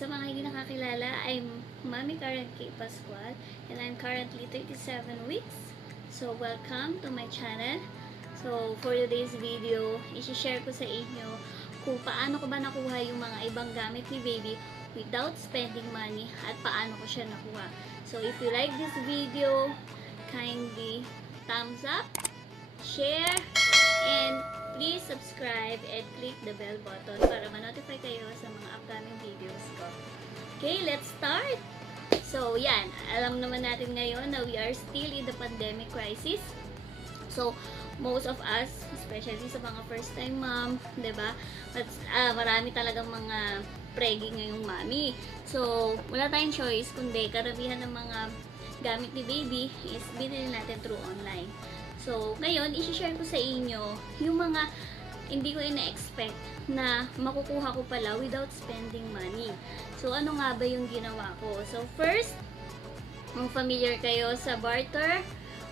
sa mga hindi nakakilala, I'm Mami Karen K. Pascual and I'm currently 37 weeks. So, welcome to my channel. So, for today's video, isi-share ko sa inyo kung paano ko ba nakuha yung mga ibang gamit ni baby without spending money at paano ko siya nakuha. So, if you like this video, kindly thumbs up, share, and please subscribe and click the bell button para ma-notify kayo sa mga upcoming videos ko. Okay, let's start! So, yan. Alam naman natin ngayon na we are still in the pandemic crisis. So, most of us, especially sa mga first-time mom, 'di ba? But ah, marami talagang mga pregi ngayong mami. So, wala tayong choice kundi karamihan ng mga gamit ni baby is binili natin through online. So, ngayon, isi-share ko sa inyo yung mga hindi ko ina-expect na makukuha ko pala without spending money. So, ano nga ba yung ginawa ko? So, first, kung familiar kayo sa barter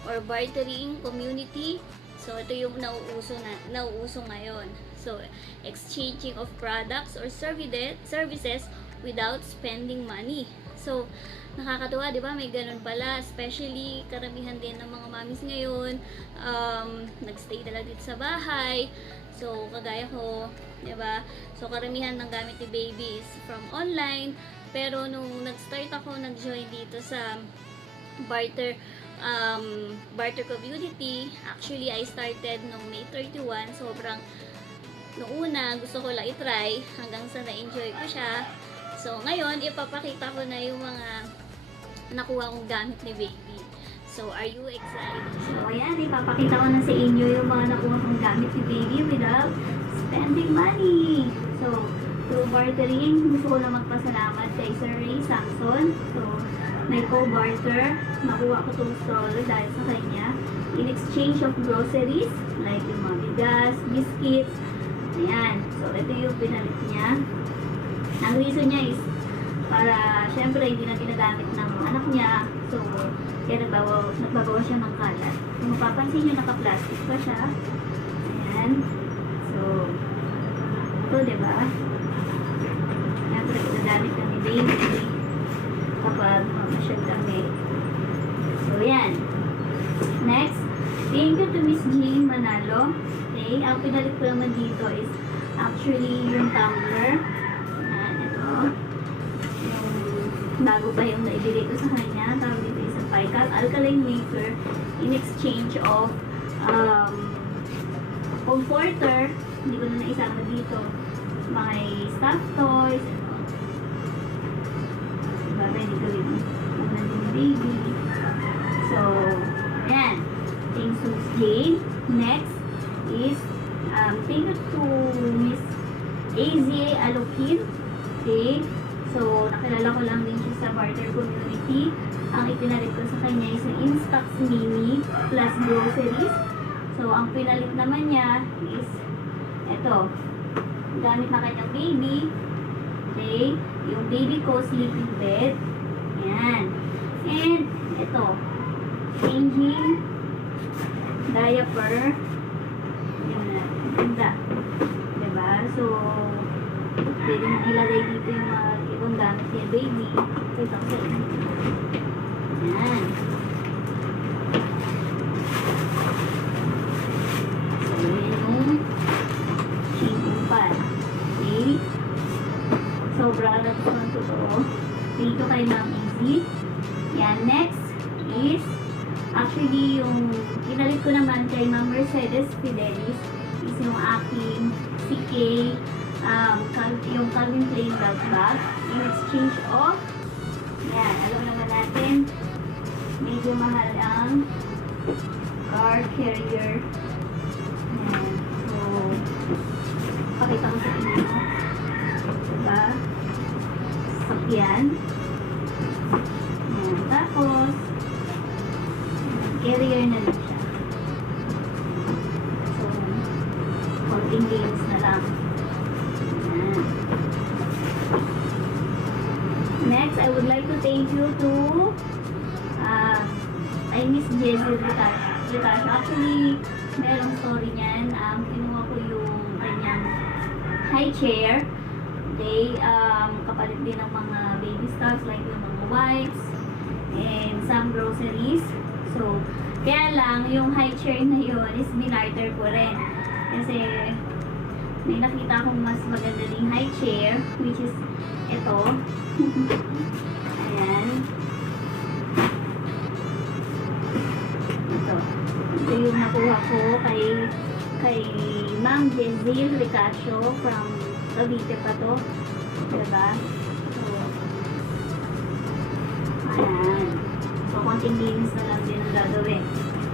or bartering community, so ito yung nauuso na nauuso ngayon. So, exchanging of products or service services without spending money. So, nakakatuwa, di ba? May ganun pala. Especially, karamihan din ng mga mamis ngayon, um, nagstay talaga dito sa bahay. So, kagaya ko, di ba? So, karamihan ng gamit ni baby is from online. Pero, nung nag-start ako, nag-join dito sa barter um, barter community. Actually, I started nung May 31. Sobrang, noong una, gusto ko lang itry hanggang sa na-enjoy ko siya. So, ngayon, ipapakita ko na yung mga nakuha kong gamit ni baby. So, are you excited? So, ayan, ipapakita ko na sa inyo yung mga nakuha kong gamit ni baby without spending money. So, through bartering, gusto ko na magpasalamat kay Sir Ray Samson. So, may co-barter. Nakuha ko itong stroller dahil sa kanya. In exchange of groceries, like yung mga bigas, biscuits. Ayan. So, ito yung pinalit niya. Ang reason niya is para syempre hindi na ginagamit ng anak niya. So, kaya nagbabawa, nagbabawa siya ng kalat. Kung mapapansin niyo, naka-plastic pa siya. Ayan. So, ito, diba? Syempre, ginagamit kami baby kapag mamasyal kami. So, yan. Next, thank you to Miss Jean Manalo. Okay, ang pinalit ko naman dito is actually yung tumbler. Yung bago pa yung naibigay ko sa kanya. Tawag dito isang Pical Alkaline Maker in exchange of um, comforter. Hindi ko na naisama dito. May stuffed toys. Ito. Diba, pwede gawin din baby. So, ayan. Thanks to Jane. Next is, um, thank you to Miss AZA Alokin. Okay. So, nakilala ko lang din siya sa barter community. Ang ipinalit ko sa kanya is ang Instax Mini plus groceries. So, ang pinalit naman niya is eto. Gamit na kanyang baby. Okay. Yung baby ko sleeping bed. Ayan. And, ito. Changing diaper. Yung na. Ganda. Diba? So, pwede mo ilagay dito yung mga ibang gamit niya baby. Ko sa inyo. Ayan. So, yun yung changing pad. Okay? Sobra na ito ng. Dito kay Ma'am Easy. Yan, next is actually yung pinalit ko naman kay Ma'am Mercedes Fidelis is yung aking CK um, yung Calvin Klein belt bag in exchange of yan, alam naman natin medyo mahal ang car carrier. Yan, so pakita ko sa inyo diba? Sakyan like to thank you to uh, I Miss Jessie Ritash. Actually, merong story niyan. Um, kinuha ko yung kanyang high chair. Okay, um, kapalit din ng mga baby stuffs like yung mga wipes and some groceries. So, kaya lang, yung high chair na yun is binarter ko rin. Kasi, may nakita akong mas maganda ding high chair, which is ito. Ayan. Ito. Ito yung nakuha ko kay kay Ma'am Jezil Ricasio from Cavite pa to. Diba? So, ayan. So, konting linis na lang din ang gagawin.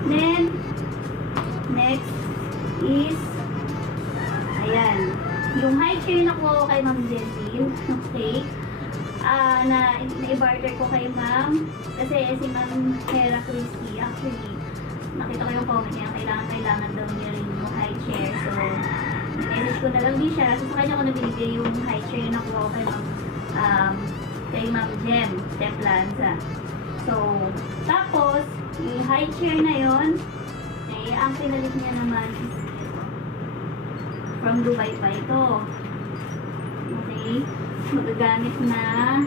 Then, next is, ayan. Yung high chair na ko kay Ma'am Jezil. Okay. Ah, na na-barter ko kay Ma'am. Kasi si Ma'am Hera Christie, actually, nakita ko yung comment niya, kailangan, kailangan daw niya rin yung high chair. So, message ko na lang din siya. So, sa kanya ko na yung high chair na ko kay Ma'am, um, kay Ma'am Jem, Jem Lanza. So, tapos, yung high chair na yon eh, ang pinalit niya naman is from Dubai pa ito. Okay? Magagamit na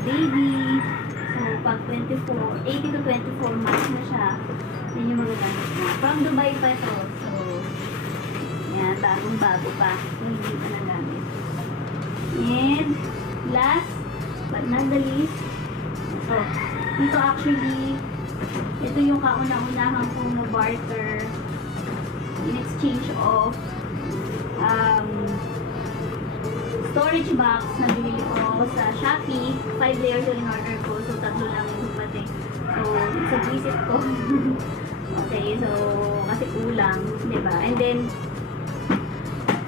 baby. So, pag 24, 18 to 24 months na siya, yun yung magagamit na. From Dubai pa ito. So, yan, bagong-bago pa. So, hindi pa nagamit. And, last but not the least, ito. Dito actually, ito yung kauna-unahan kong na-barter in exchange of um, storage box na binili ko sa Shopee. Five layers yung in-order ko. So, tatlo lang yung dumating. So, sa visit ko. okay, so, kasi kulang. ba And then,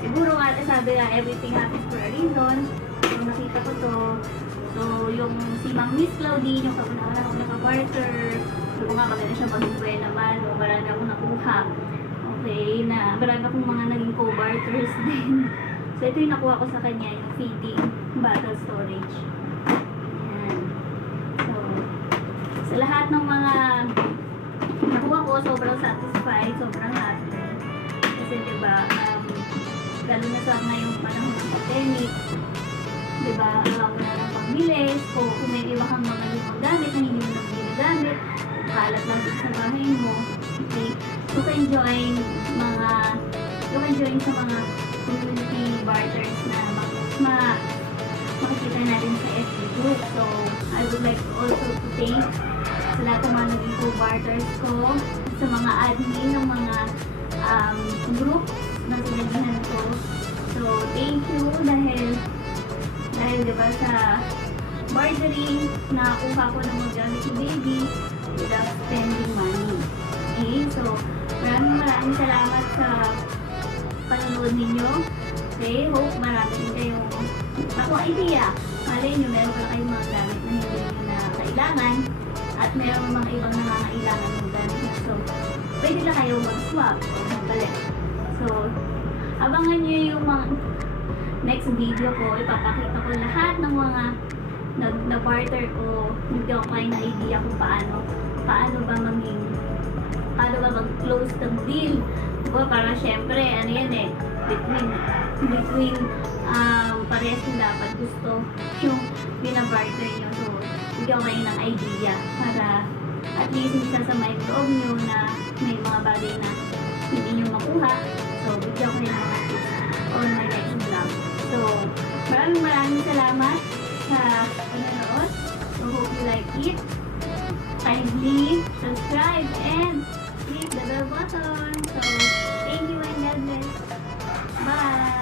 siguro nga, sabi nga, everything happens for a reason. So, nakita ko to. So, yung si Mang Miss Claudine, yung kauna-una akong naka-barter. So, kung nga maganda siya mag-buhay naman. O, marami akong nakuha. Okay, na marami akong mga naging co-barters din. So, ito yung nakuha ko sa kanya, yung feeding bottle storage. Ayan. So, sa lahat ng mga nakuha ko, sobrang satisfied, sobrang happy. Kasi, di ba, um, lalo na sa ngayong panahon ng pandemic, di ba, uh, wala nang pambilis, o kung may iba kang mga limang gamit na hindi mo na ginagamit, kalat lang sa bahay mo, okay, you can join mga, you can sa mga community barters na ma, ma makikita natin sa FB group. So, I would like also to thank sa lahat ng mga naging co-barters ko, sa mga admin ng mga um, group na sinagdihan ko. So, thank you dahil dahil diba sa bartering, nakakuha ko ng mga gamit ni baby without spending money. Okay? So, maraming maraming salamat sa panonood ninyo. Okay? Hope marami din kayong nakuha idea. Malay nyo, meron pa kayong mga gamit na hindi nyo na kailangan at meron mga ibang nangangailangan ng gamit. So, pwede na kayo mag-swap o magbalit. So, abangan nyo yung mga next video ko. Ipapakita ko lahat ng mga nag na barter ko. Ko kayo na idea kung paano paano ba maging paano ba mag-close ng deal. Diba? Para syempre, ano yan between between um, parehas yung dapat gusto yung binabarter nyo. So, bigyan ko kayo ng idea para at least hindi sasama yung loob nyo na may mga bagay na hindi nyo makuha. So, bigyan ko kayo ng tips on my next vlog. So, maraming maraming salamat sa panonood. So, hope you like it. Kindly subscribe and Bye.